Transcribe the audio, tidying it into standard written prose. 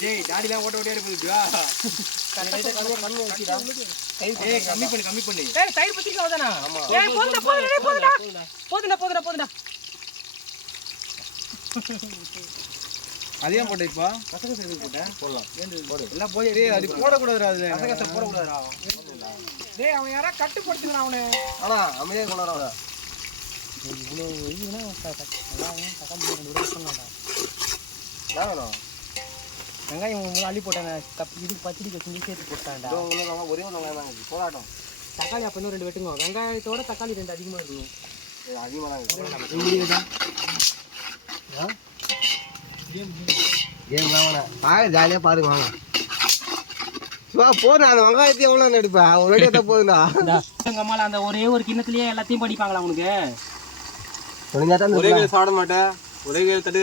டேய் தாடிலாம் ஓட்ட ஓட்டியா போகுதுடா. கம்மி பண்ணு. டேய் தயிர் பத்திக்கலாம் அதானா? ஏய் போதுடா. அதையும் போட்ட இப்போ கசகச எதுக்கு போட்டேன்? போடலாம். எல்லாம் போய் டேய் அது போடக்கூடாதுடா அதுல. கசகச போடக்கூடாதுடா. டேய் அவன் யாரா கட்டு போட்டுறான் அவனே. ஆனா அமைதியா கொண்டாடா. இவ்வளோ இதுனா தக்காளி 2 விட சொன்னாடா. நானோ வெங்காயம் முதல்ல அள்ளி போட்டானே இது பச்சடிக்கு செஞ்சு சேர்த்து போட்டான்டா. ஒரே ஒரு வெங்காயம் தான் போராட்டம். தக்காளி அப்போ இன்னும் 2 வெட்டுங்க. வெங்காயத்தோட தக்காளி 2 அதிகமாக இருக்கணும். அதிகமாக கேம் தான் ஜாலியாக பாருங்க வாங்க. போதும் அந்த வெங்காயத்தை எவ்வளோ நடிப்பேன் ஒரு ரெடி தான் போதுண்டா. எங்கள் அம்மாவில் அந்த ஒரே ஒரு கிண்ணத்துலேயே எல்லாத்தையும் படிப்பாங்களா உனக்கு? ஒரே சாப்பிட மாட்டேன் ஒரே தட்டு